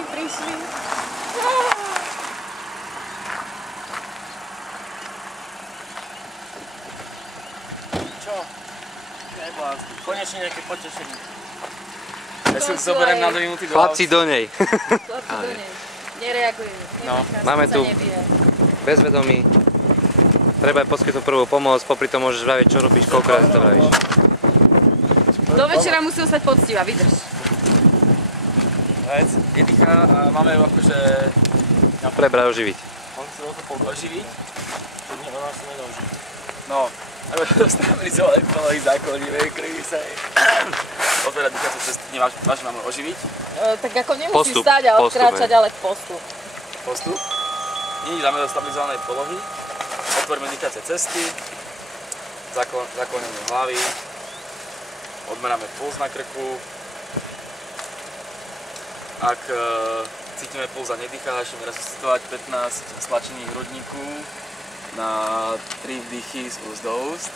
Oni prišli. Čo? Neblázny. Konečne nejaké potešenie. Ja si už zoberiem na 2 minúty do Chlapci do nej. Chlapci do nej. Nereagujú. No. Máme tu bezvedomí. Treba aj poskytnúť prvú pomoc, popri tom môžeš vraviť, čo robíš, koľkokrát to vravíš. Do večera musí ostať poctivá, vydrž. Vec, jedýcha a máme ju akože... Prebrať oživiť. On sa o to oživiť? Nie, ona sa nedôži. No, aby to stabilizovali polový zákon, neviem, krivý sa je. Otvorať dýchacie cesty, nemáš máme oživiť? Tak ako nemusíš Postup, stáť, ale postup, kráčať, ale postup. Postup. Nie, dáme do stabilizovanej polohy. Otvoríme dýchacie cesty. Zakloníme hlavy. Odmeráme puls na krku. Ak cítime puls a nedýcháš, ideme resuscitovať 15 stlačení hrudníku na 3 vdychy z úst do úst.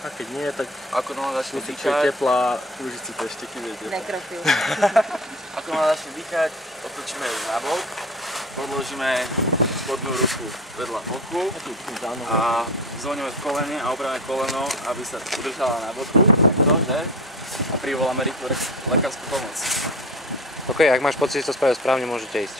A keď nie, tak ako náhle začne musíte dýchať, teplá, užíť si to ešte viete. Nekrofil. ako náhle začne dýchať, otočíme ju na bok, podložíme spodnú ruku vedľa boku a zvolníme v kolene a opravíme koleno, aby sa udržala na boku, takto, že? A privoláme rýchlu lekárskú pomoc. OK, ak máš pocit, že to spravil správne, môžete ísť.